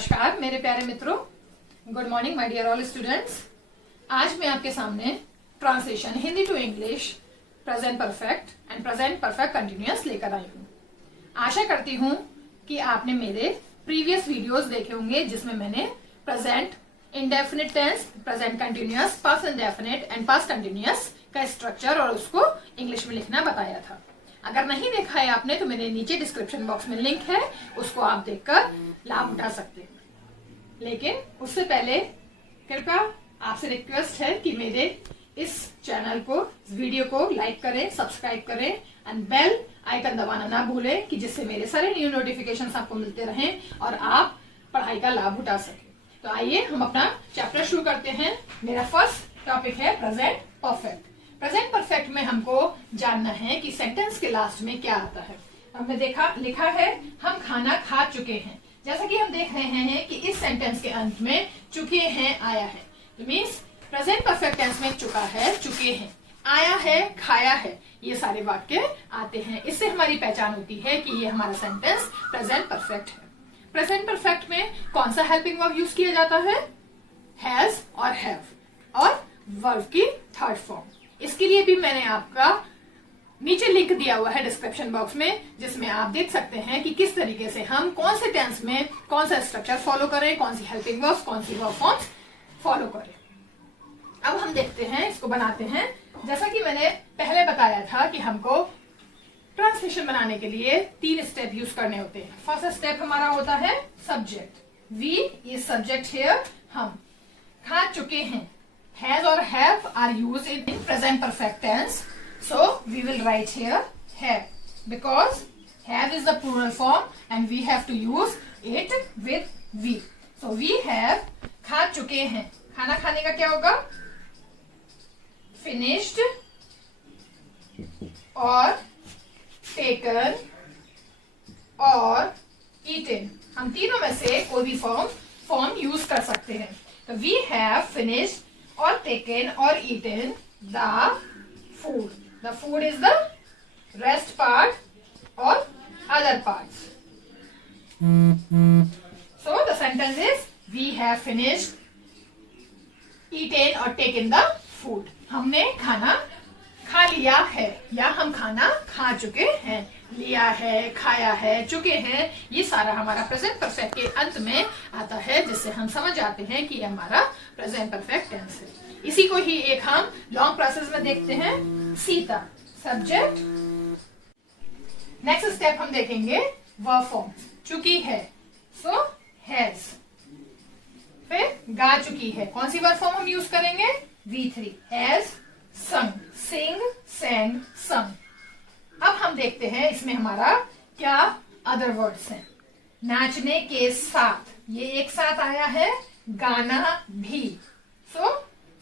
नमस्कार मेरे प्यारे मित्रों, good morning my dear all students. आज मैं आपके सामने translation Hindi to English present perfect and present perfect continuous लेकर आई हूँ। आशा करती हूँ कि आपने मेरे प्रीवियस वीडियोस देखे होंगे जिसमें मैंने present indefinite tense, present continuous, past indefinite and past continuous का स्ट्रक्चर और उसको इंग्लिश में लिखना बताया था। अगर नहीं देखा है आपने तो मेरे नीचे डिस्क्रिप्शन बॉक्स में लिंक है, उसको आप देखकर लाभ उठा सकते हैं। लेकिन उससे पहले कृपया आपसे रिक्वेस्ट है कि मेरे इस चैनल को, इस वीडियो को लाइक करें, सब्सक्राइब करें एंड बेल आइकन दबाना ना भूलें कि जिससे मेरे सारे न्यू नोटिफिकेशंस आपको मिलते रहें और आप पढ़ाई का लाभ उठा सकें। तो आइए हम अपना चैप्टर शुरू करते हैं। मेरा फर्स्ट टॉपिक है प्रेजेंट परफेक्ट। प्रेजेंट परफेक्ट में हमको जानना है कि सेंटेंस के लास्ट में क्या आता है। हमने लिखा है हम खाना खा चुके हैं। जैसा कि हम देख रहे हैं कि इस सेंटेंस के अंत में चुके हैं आया है, मीन्स प्रेजेंट परफेक्ट टेंस में चुका है, चुके हैं, आया है, खाया है, ये सारे वाक्य आते हैं। इससे हमारी पहचान होती है कि ये हमारा सेंटेंस प्रेजेंट परफेक्ट है। प्रेजेंट परफेक्ट में कौन सा हेल्पिंग वर्ब यूज किया जाता है? हैज और हैव और वर्ब की थर्ड फॉर्म। इसके लिए भी मैंने आपका नीचे लिंक दिया हुआ है डिस्क्रिप्शन बॉक्स में, जिसमें आप देख सकते हैं कि किस तरीके से हम कौन से टेंस में कौन सा स्ट्रक्चर फॉलो करें, कौन सी हेल्पिंग वर्ब्स, कौन सी वर्ब फॉर्म्स फॉलो करें। अब हम देखते हैं, इसको बनाते हैं। जैसा कि मैंने पहले बताया था कि हमको ट्रांसलेशन बनाने के लिए 3 स्टेप यूज करने होते हैं। फर्स्ट स्टेप हमारा होता है subject. We is subject here. हम खा चुके हैं। Has or have are used in present perfect tense. So we will write here have, because have is the plural form and we have to use it with we. So we have खा चुके हैं। खाना खाने का क्या होगा? Finished और taken और eaten। हम तीनों में से कोई भी फॉर्म यूज कर सकते हैं। तो we have finished or taken or eaten the food. The food is the rest part or other parts. So the sentence is we have finished, eaten or taken the food. हमने खाना खा लिया है या हम खाना खा चुके हैं। लिया है, खाया है, चुके हैं, ये सारा हमारा प्रेजेंट परफेक्ट के अंत में आता है, जिससे हम समझ जाते हैं कि हमारा प्रेजेंट परफेक्ट टेंस है। इसी को ही एक हम लॉन्ग प्रोसेस में देखते हैं। सीता सब्जेक्ट। नेक्स्ट स्टेप हम देखेंगे वर्ब फॉर्म। चुकी है, सो हैज। फिर गा चुकी है, कौन सी वर्ब फॉर्म हम यूज करेंगे? V3 has sung, sing, sang, sung। अब हम देखते हैं इसमें हमारा क्या अदर वर्ड्स हैं। नाचने के साथ, ये एक साथ आया है, गाना भी। सो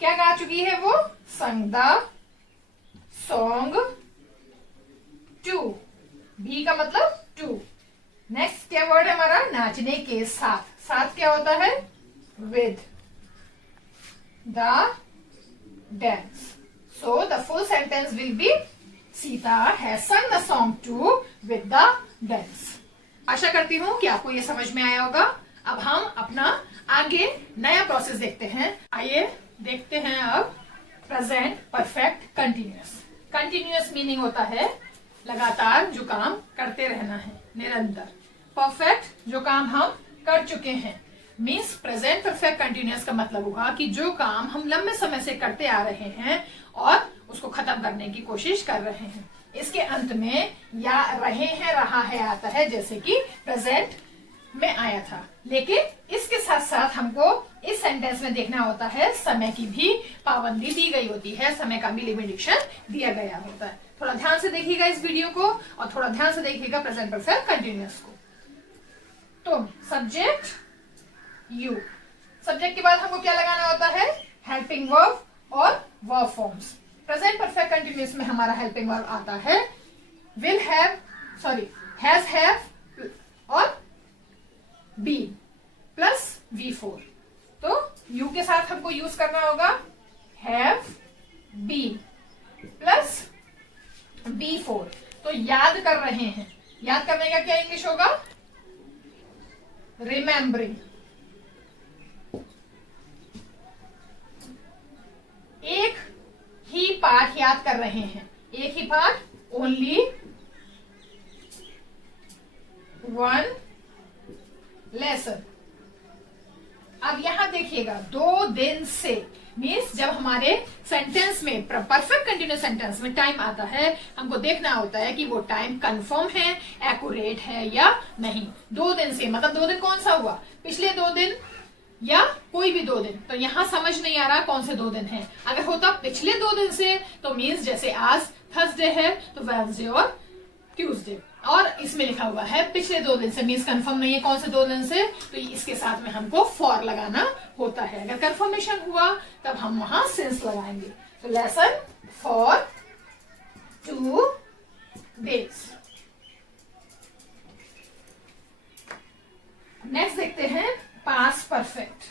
क्या गा चुकी है वो? sang the song to। भी का मतलब to। नेक्स्ट क्या वर्ड है हमारा? नाचने के साथ। साथ क्या होता है? with the dance। So the full sentence will be Sita has sung the song to with the dance। आशा करती हूँ कि आपको ये समझ में आया होगा। अब हम अपना आगे नया प्रोसेस देखते हैं। आइए देखते हैं अब present perfect continuous. Continuous meaning होता है लगातार जो काम करते रहना है, निरंतर। परफेक्ट जो काम हम कर चुके हैं। मीन्स प्रेजेंट परफेक्ट कंटिन्यूअस का मतलब हुआ कि जो काम हम लंबे समय से करते आ रहे हैं और उसको खत्म करने की कोशिश कर रहे हैं। इसके अंत में या रहे हैं, रहा है आता है, जैसे कि प्रेजेंट में आया था। लेकिन इसके साथ साथ हमको इस सेंटेंस में देखना होता है समय की भी पाबंदी दी गई होती है, समय का भी लिमिटेशन दिया गया होता है। थोड़ा ध्यान से देखिएगा इस वीडियो को और थोड़ा ध्यान से देखिएगा प्रेजेंट परफेक्ट कंटिन्यूअस को। तो सब्जेक्ट यू। सब्जेक्ट के बाद हमको क्या लगाना होता है? हेल्पिंग वर्ब और verb forms. Present perfect continuous में हमारा हेल्पिंग वर्ब आता है will have, sorry has, have और बीन प्लस V4। तो यू के साथ हमको यूज करना होगा हैव, बीन प्लस B4। तो याद कर रहे हैं, याद करने का क्या इंग्लिश होगा? रिमेम्बरिंग। एक ही पाठ याद कर रहे हैं, एक ही पाठ, ओनली वन लेसन। अब यहां देखिएगा 2 दिन से मीन्स जब हमारे सेंटेंस में परफेक्ट कंटिन्यूस सेंटेंस में टाइम आता है, हमको देखना होता है कि वो टाइम कंफर्म है, एक्यूरेट है या नहीं। 2 दिन से मतलब 2 दिन कौन सा हुआ, पिछले 2 दिन या कोई भी 2 दिन। तो यहाँ समझ नहीं आ रहा कौन से 2 दिन है। अगर होता पिछले 2 दिन से तो मीन्स जैसे आज थर्सडे है तो वेडनेसडे और ट्यूसडे, और इसमें लिखा हुआ है पिछले 2 दिन से, मीन्स कंफर्म नहीं है कौन से 2 दिन से, तो इसके साथ में हमको फॉर लगाना होता है। अगर कंफर्मेशन हुआ तब हम वहां सिंस लगाएंगे। तो लेसन फॉर 2 days। नेक्स्ट देखते हैं पास्ट परफेक्ट।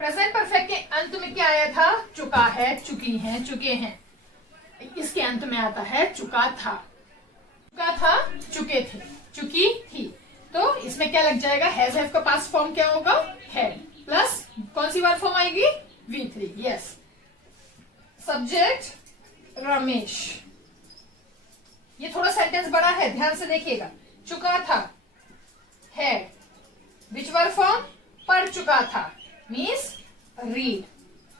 प्रेजेंट परफेक्ट के अंत में क्या आया था, चुका है, चुकी हैं, चुके हैं। इसके अंत में आता है चुका था, चुका था, चुके थे, चुकी थी। तो इसमें क्या लग जाएगा, हैज हैव का पास्ट फॉर्म क्या होगा, हैड, प्लस कौन सी वर्ब फॉर्म आएगी, V3। Yes, subject Ramesh. ये थोड़ा सेंटेंस बड़ा है, ध्यान से देखिएगा। चुका था, हैड, विच वर्ब फॉर्म, पढ़ चुका था, मीन्स रीड।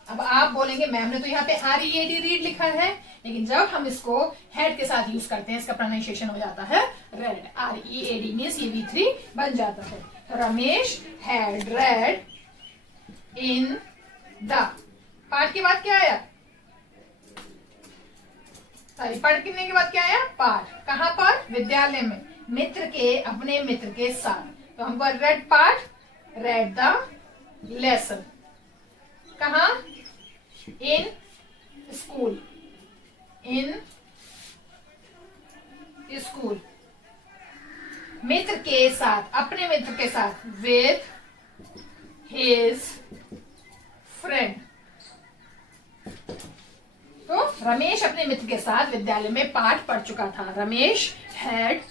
अब आप बोलेंगे मैम ने तो यहाँ पे READ रीड लिखा है, लेकिन जब हम इसको हेड के साथ यूज करते हैं इसका प्रोनाउंसिएशन हो जाता है रेड। READ मीन्स ये V3 बन जाता है। तो Ramesh had read in the, पाठ के बाद क्या आया, सॉरी पढ़ करने के बाद क्या आया, पाठ। कहाँ पर, विद्यालय में, मित्र के, अपने मित्र के साथ। तो हमको रेड पाठ, रेड द लेसन। कहा, इन स्कूल, इन स्कूल, मित्र के साथ, अपने मित्र के साथ, विद हिज फ्रेंड। तो रमेश अपने मित्र के साथ विद्यालय में पाठ पढ़ चुका था। Ramesh had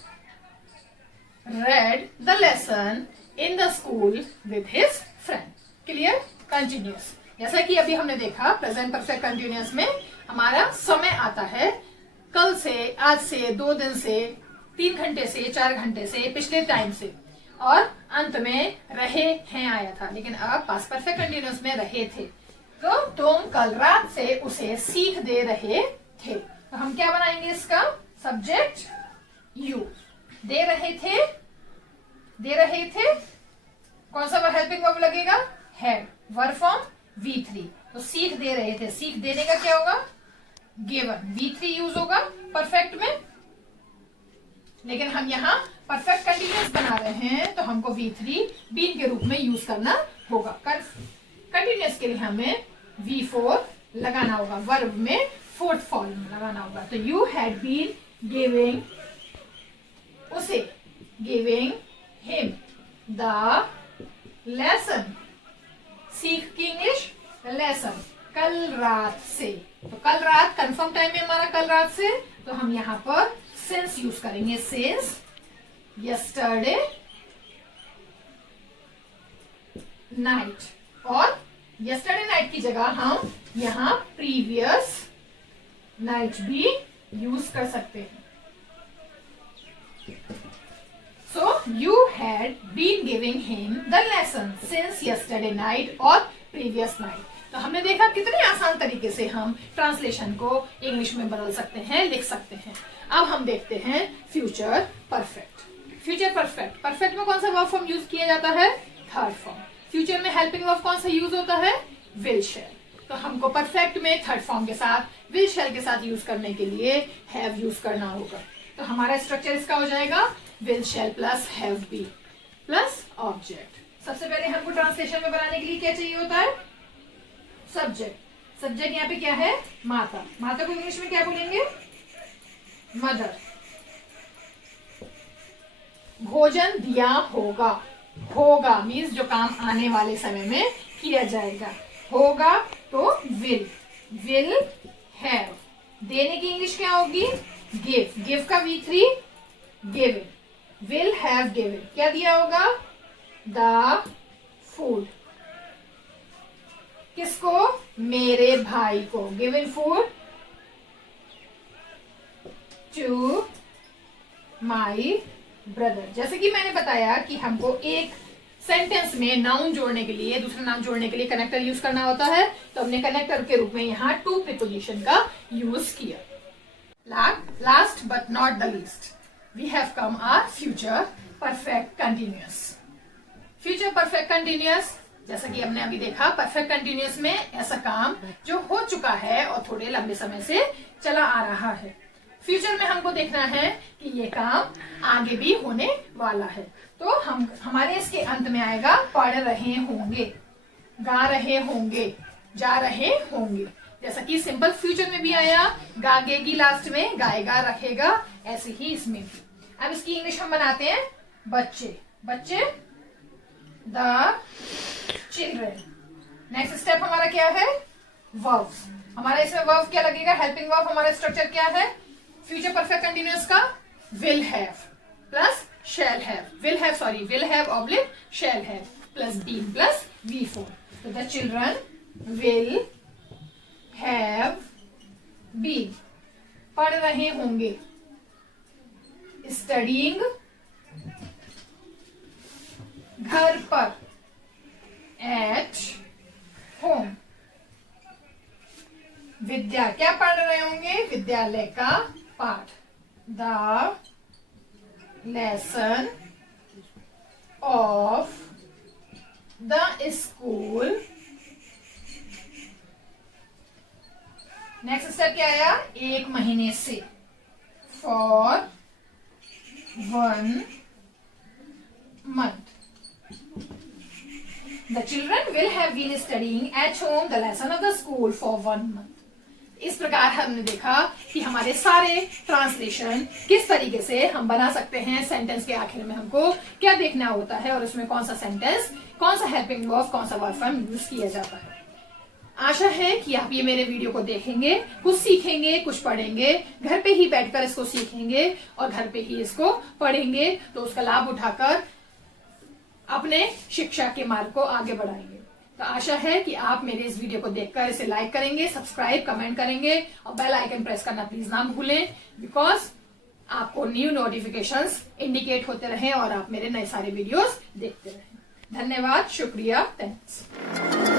read the lesson in the school with his friend। Clear, continuous. जैसा कि अभी हमने देखा प्रेजेंट परफेक्ट कंटिन्यूस में हमारा समय आता है कल से, आज से, 2 दिन से, 3 घंटे से, 4 घंटे से, पिछले टाइम से, और अंत में रहे हैं आया था। लेकिन अब पास्ट परफेक्ट कंटिन्यूस में रहे थे। तो तुम कल रात से उसे सीख दे रहे थे। तो हम क्या बनाएंगे इसका, सब्जेक्ट यू, दे रहे थे, दे रहे थे, कौन सा हेल्पिंग वर्ब लगेगा, हैड, वर्ब फॉर्म V3। तो सीख दे रहे थे, सीख देने का क्या होगा, गिवन, V3 यूज होगा परफेक्ट में। लेकिन हम यहाँ परफेक्ट कंटिन्यूस बना रहे हैं तो हमको V3 बीन के रूप में यूज करना होगा। कंटिन्यूस के लिए हमें V4 लगाना होगा, वर्ब में 4th फॉर्म में लगाना होगा। तो यू हैड बीन गिविंग, उसे, गिविंग हिम द लेसन, सीख की इंग्लिश लेसन, कल रात से। तो कल रात कंफर्म टाइम है हमारा, कल रात से, तो हम यहाँ पर सिंस यूज करेंगे, सिंस यस्टरडे नाइट, और यस्टरडे नाइट की जगह हम यहाँ प्रीवियस नाइट भी यूज कर सकते हैं। So you had been giving him the lesson since yesterday night और previous night। तो हमने देखा कितने आसान तरीके से हम ट्रांसलेशन को इंग्लिश में बदल सकते हैं, लिख सकते हैं। अब हम देखते हैं future perfect. Future perfect, perfect में कौन सा वर्ब फॉर्म यूज किया जाता है, थर्ड फॉर्म। फ्यूचर में हेल्पिंग वर्ब कौन सा यूज होता है, विल शैल। तो हमको परफेक्ट में थर्ड फॉर्म के साथ, विल शैल के साथ यूज करने के लिए हैव यूज करना होगा। तो हमारा स्ट्रक्चर इसका हो जाएगा will shall plus have be plus object. सबसे पहले हमको ट्रांसलेशन में बनाने के लिए क्या चाहिए होता है, सब्जेक्ट। सब्जेक्ट यहाँ पे क्या है, माता। माता को इंग्लिश में क्या बोलेंगे, मदर। भोजन दिया होगा, होगा मीन्स जो काम आने वाले समय में किया जाएगा, होगा तो विल हैव। देने की इंग्लिश क्या होगी, गिव। गिव का V3 given, will have given, क्या दिया होगा, द फूड। किसको? मेरे भाई को। Given food to my brother. जैसे कि मैंने बताया कि हमको एक सेंटेंस में नाउन जोड़ने के लिए, दूसरा नाउन जोड़ने के लिए कनेक्टर यूज करना होता है, तो हमने कनेक्टर के रूप में यहाँ टू प्रीपोजिशन का यूज किया। Last but not the least, we have come our future perfect continuous. Future perfect continuous, जैसा कि हमने अभी देखा, परफेक्ट कंटिन्यूअस में ऐसा काम जो हो चुका है और थोड़े लंबे समय से चला आ रहा है। फ्यूचर में हमको देखना है कि ये काम आगे भी होने वाला है, तो हमारे इसके अंत में आएगा पढ़ रहे होंगे, गा रहे होंगे, जा रहे होंगे। जैसा कि सिंपल फ्यूचर में भी आया, गागेगी लास्ट में, गाएगा रहेगा, ऐसे ही इसमें भी। अब इसकी इंग्लिश हम बनाते हैं बच्चे। बच्चे द चिल्ड्रन। नेक्स्ट स्टेप हमारा क्या है? वर्ब्स। हमारा इसमें वर्ब क्या लगेगा? Helping verb. हमारा स्ट्रक्चर क्या है फ्यूचर परफेक्ट कंटिन्यूअस का? Will have plus shall have, will have oblique shall have plus been plus V4। तो the children will have been, पढ़ रहे होंगे, स्टडीइंग घर पर, एट होम। विद्या क्या पढ़ रहे होंगे? विद्यालय का पाठ, the lesson of the school. Next step क्या आया? एक महीने से, for 1 month। The children will have been studying at home the lesson of the school for 1 month। इस प्रकार हमने देखा कि हमारे सारे ट्रांसलेशन किस तरीके से हम बना सकते हैं। सेंटेंस के आखिर में हमको क्या देखना होता है और उसमें कौन सा सेंटेंस, कौन सा हेल्पिंग वर्ब, कौन सा वर्ब फॉर्म यूज किया जाता है। आशा है कि आप ये मेरे वीडियो को देखेंगे, कुछ सीखेंगे, कुछ पढ़ेंगे, घर पे ही बैठकर इसको सीखेंगे और घर पे ही इसको पढ़ेंगे, तो उसका लाभ उठाकर अपने शिक्षा के मार्ग को आगे बढ़ाएंगे। तो आशा है कि आप मेरे इस वीडियो को देखकर इसे लाइक करेंगे, सब्सक्राइब, कमेंट करेंगे और बेल आइकन प्रेस करना प्लीज ना भूलें, बिकॉज आपको न्यू नोटिफिकेशंस इंडिकेट होते रहें और आप मेरे नए सारे वीडियोस देखते रहें। धन्यवाद, शुक्रिया, थैंक्स।